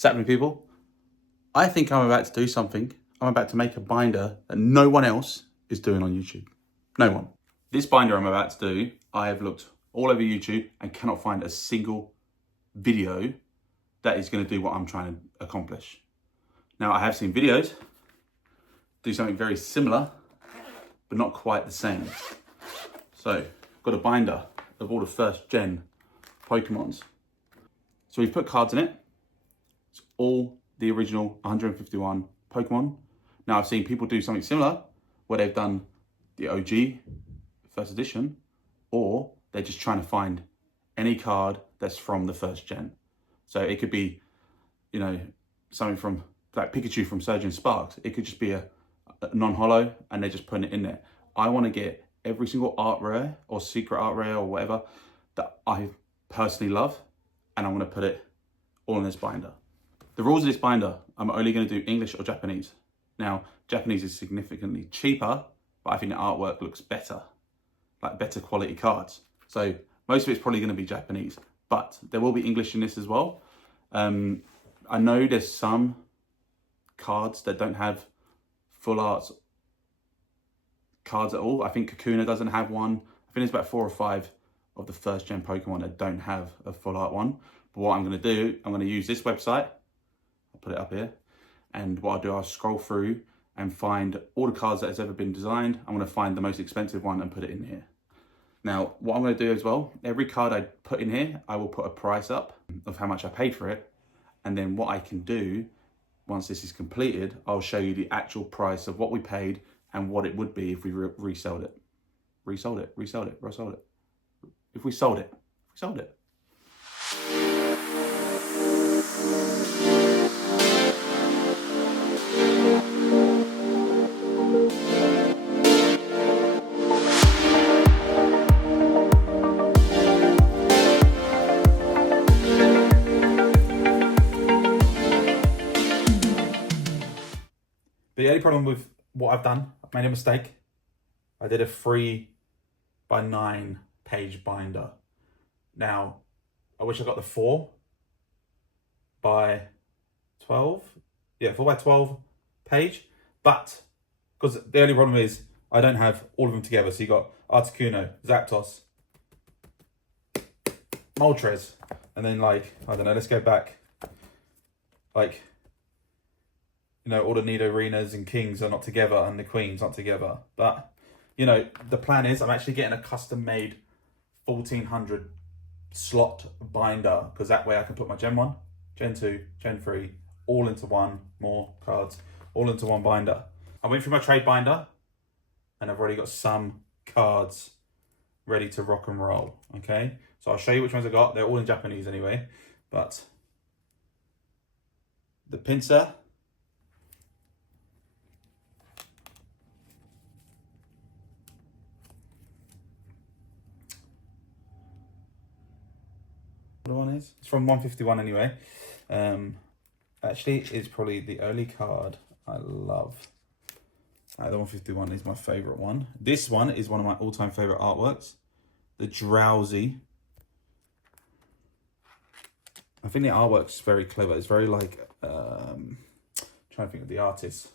What's people? I think I'm about to do something. I'm about to make a binder that no one else is doing on YouTube. No one. This binder I'm about to do, I have looked all over YouTube and cannot find a single video that is going to do what I'm trying to accomplish. Now, I have seen videos do something very similar, but not quite the same. So, I've got a binder of all the first gen Pokemons. So we've put cards in it. It's all the original 151 Pokemon. Now I've seen people do something similar where they've done the OG first edition, or they're just trying to find any card that's from the first gen. So it could be, you know, something from like Pikachu from Surgeon Sparks. It could just be a non-holo and they're just putting it in there. I want to get every single art rare or secret art rare or whatever that I personally love, and I'm going to put it all in this binder. The rules of this binder, I'm only going to do English or Japanese. Now, Japanese is significantly cheaper, but I think the artwork looks better, like better quality cards. So most of it's probably going to be Japanese, but there will be English in this as well. I know there's some cards that don't have full art cards at all. I think Kakuna doesn't have one. I think there's about 4 or 5 of the first gen Pokemon that don't have a full art one. But what I'm going to do, I'm going to use this website. I'll put it up here. And what I'll do, I'll scroll through and find all the cards that has ever been designed. I'm going to find the most expensive one and put it in here. Now, what I'm going to do as well, every card I put in here, I will put a price up of how much I paid for it. And then what I can do, once this is completed, I'll show you the actual price of what we paid and what it would be if we resold it. Resold it. If we sold it. But the only problem with what I've done, I've made a mistake. I did a 3x9 page binder. Now, I wish I got the 4x12. Yeah, 4x12 page. But, because the only problem is, I don't have all of them together. So you got Articuno, Zapdos, Moltres, and then like, I don't know, let's go back. Like, you know, all the Nidorinas and Kings are not together and the Queens aren't together. But, you know, the plan is I'm actually getting a custom made 1400 slot binder, because that way I can put my Gen 1, Gen 2, Gen 3 all into one, more cards, all into one binder. I went through my trade binder and I've already got some cards ready to rock and roll, okay? So I'll show you which ones I got. They're all in Japanese anyway, but the Pinsir, one is, it's from 151 anyway. Actually, it's probably the only card I love. The 151 is my favorite one. This one is one of my all-time favorite artworks, the Drowsy. I think the artwork's very clever. It's very like trying to think of the artist.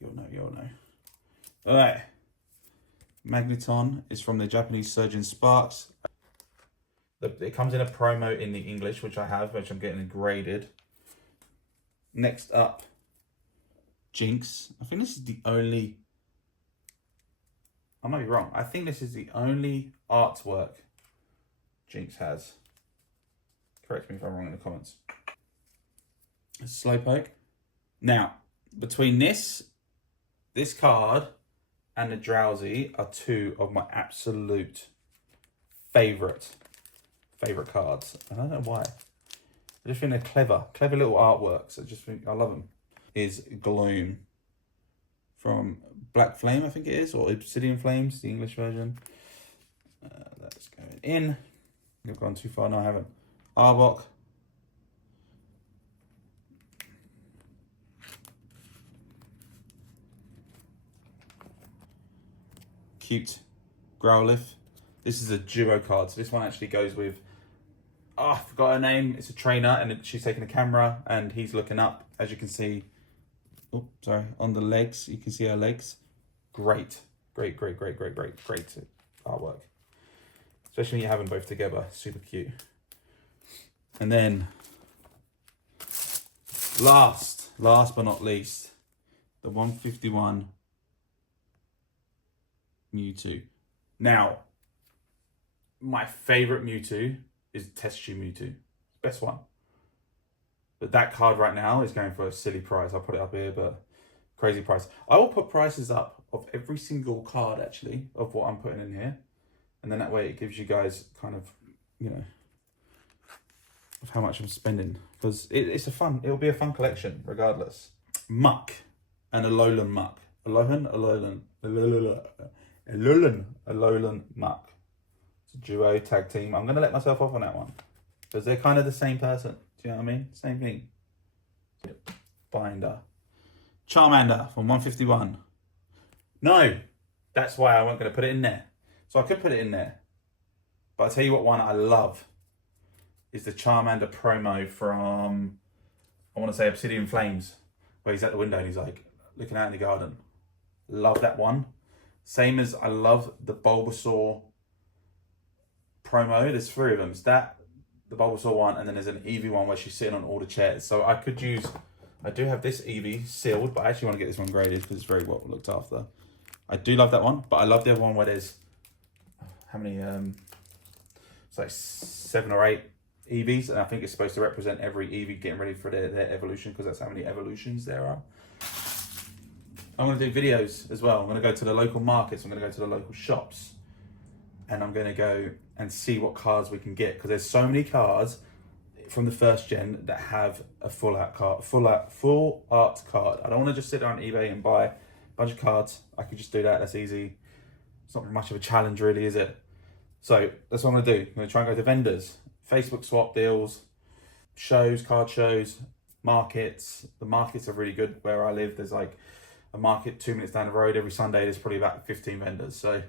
You'll know. All right, Magneton is from the Japanese Surgeon Sparks. It comes in a promo in the English, which I have, which I'm getting graded. Next up, Jinx. I think this is the only, I might be wrong, I think this is the only artwork Jinx has. Correct me if I'm wrong in the comments. Slowpoke. Now, between this card and the Drowsy are 2 of my absolute favorite cards, and I don't know why. I just think they're clever little artworks. I love them. Is Gloom from Black Flame, I think it is, or Obsidian Flames, the English version. That's going in. I've gone too far. No, I haven't. Arbok. Cute Growlithe. This is a duo card, so this one actually goes with Oh, I forgot her name. It's a trainer, and she's taking a camera, and he's looking up. As you can see, oh, sorry, on the legs, you can see her legs. Great artwork. Especially when you have them both together, super cute. And then, last but not least, the 151 Mewtwo. Now, my favorite Mewtwo is Test Tube Mewtwo. Best one. But that card right now is going for a silly price. I'll put it up here, but crazy price. I will put prices up of every single card, actually, of what I'm putting in here. And then that way it gives you guys kind of, you know, of how much I'm spending. Because it'll be a fun collection, regardless. Muck and Alolan Muck. Alolan Muck. It's a duo tag team. I'm going to let myself off on that one. Because they're kind of the same person. Do you know what I mean? Same thing. Binder. Charmander from 151. No, that's why I wasn't going to put it in there. So I could put it in there. But I'll tell you what one I love is the Charmander promo from, I want to say Obsidian Flames, where he's at the window and he's like looking out in the garden. Love that one. Same as I love the Bulbasaur promo. There's 3 of them. It's that, the Bulbasaur one, and then there's an Eevee one where she's sitting on all the chairs. So I could use, I do have this Eevee sealed, but I actually want to get this one graded because it's very well looked after. I do love that one, but I love the other one where there's, how many, it's like 7 or 8 Eevees, and I think it's supposed to represent every Eevee getting ready for their evolution, because that's how many evolutions there are. I'm going to do videos as well. I'm going to go to the local markets, I'm going to go to the local shops, and I'm going to go and see what cards we can get, because there's so many cards from the first gen that have a full art card. I don't want to just sit down on eBay and buy a bunch of cards. I could just do that, that's easy. It's not much of a challenge really, is it? So that's what I'm gonna do. I'm gonna try and go to vendors, Facebook swap deals, shows, card shows, markets. The markets are really good where I live. There's like a market 2 minutes down the road every Sunday. There's probably about 15 vendors. So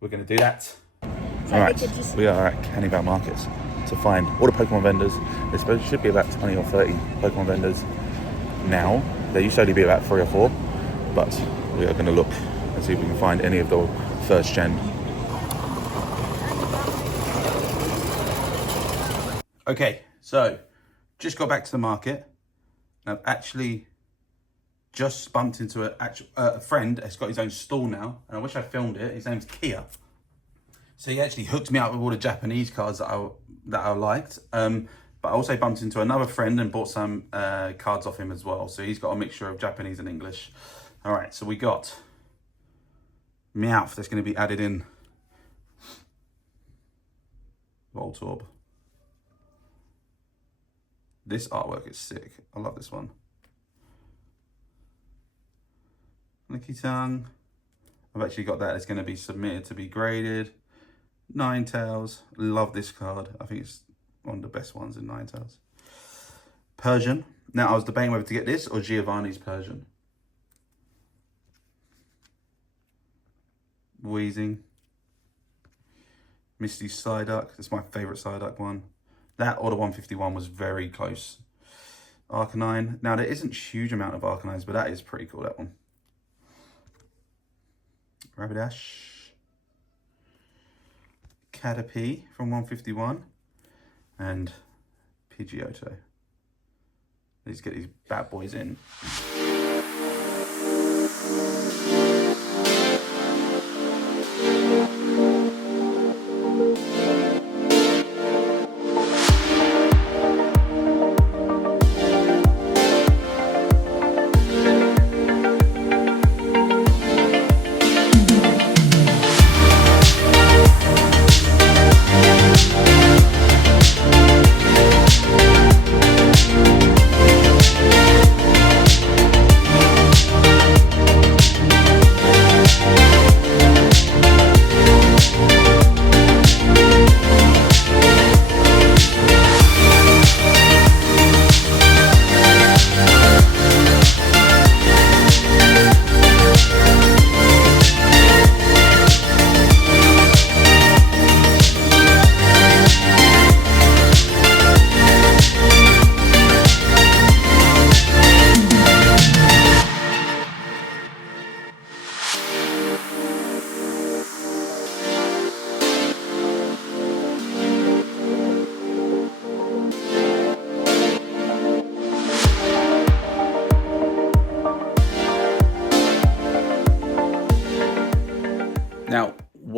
we're gonna do that. All right, we are at Cannibal Markets to find all the Pokemon vendors. There should be about 20 or 30 Pokemon vendors now. There used to only be about 3 or 4, but we are going to look and see if we can find any of the first gen. Okay, so just got back to the market. I've actually just bumped into a friend that's got his own stall now, and I wish I filmed it. His name's Kia. So he actually hooked me up with all the Japanese cards that I liked. But I also bumped into another friend and bought some cards off him as well. So he's got a mixture of Japanese and English. All right, so we got Meowth that's going to be added in. Voltorb. This artwork is sick. I love this one. Lickitung. I've actually got that. It's going to be submitted to be graded. Ninetales. Love this card. I think it's one of the best ones in Ninetales. Persian. Now, I was debating whether to get this or Giovanni's Persian. Wheezing. Misty Psyduck. That's my favourite Psyduck one. That or the 151 was very close. Arcanine. Now, there isn't a huge amount of Arcanines, but that is pretty cool, that one. Rapidash. Caterpie from 151. And Pidgeotto. Let's get these bad boys in.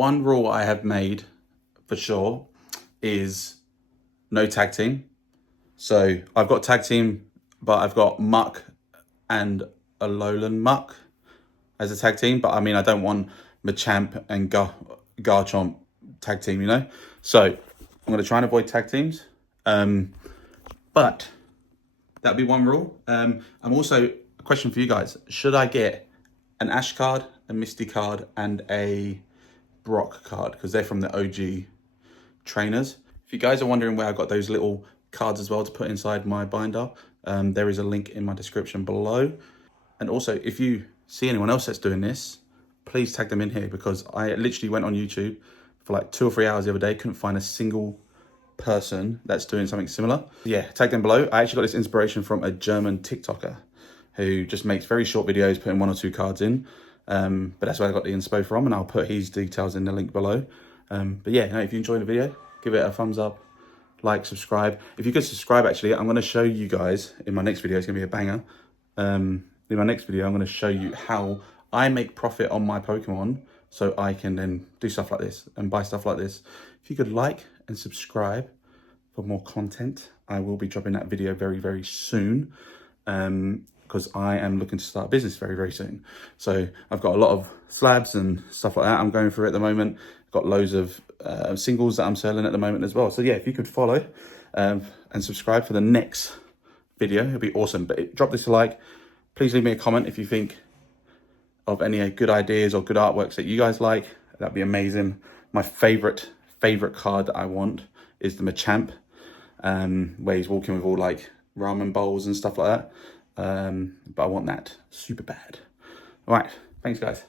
one rule I have made for sure is no tag team. So I've got tag team, but I've got Muck and Alolan Muck as a tag team. But I mean, I don't want Machamp and Garchomp tag team, you know? So I'm going to try and avoid tag teams. But that'd be one rule. I'm also, a question for you guys. Should I get an Ash card, a Misty card, and a Brock card? Because they're from the OG trainers. If you guys are wondering where I got those little cards as well to put inside my binder, there is a link in my description below. And also, if you see anyone else that's doing this, please tag them in here, because I literally went on YouTube for like 2 or 3 hours the other day, couldn't find a single person that's doing something similar. Yeah, tag them below. I actually got this inspiration from a German TikToker who just makes very short videos, putting 1 or 2 cards in. But that's where I got the inspo from, and I'll put his details in the link below. But yeah, if you enjoyed the video, give it a thumbs up, like, subscribe. If you could subscribe, actually, I'm going to show you guys in my next video. It's going to be a banger. In my next video, I'm going to show you how I make profit on my Pokemon, so I can then do stuff like this and buy stuff like this. If you could like and subscribe for more content, I will be dropping that video very, very soon, because I am looking to start a business very, very soon. So I've got a lot of slabs and stuff like that I'm going through at the moment. Got loads of singles that I'm selling at the moment as well. So yeah, if you could follow and subscribe for the next video, it'd be awesome. But drop this a like. Please leave me a comment if you think of any good ideas or good artworks that you guys like. That'd be amazing. My favorite card that I want is the Machamp, where he's walking with all like ramen bowls and stuff like that. But I want that super bad. All right, thanks guys.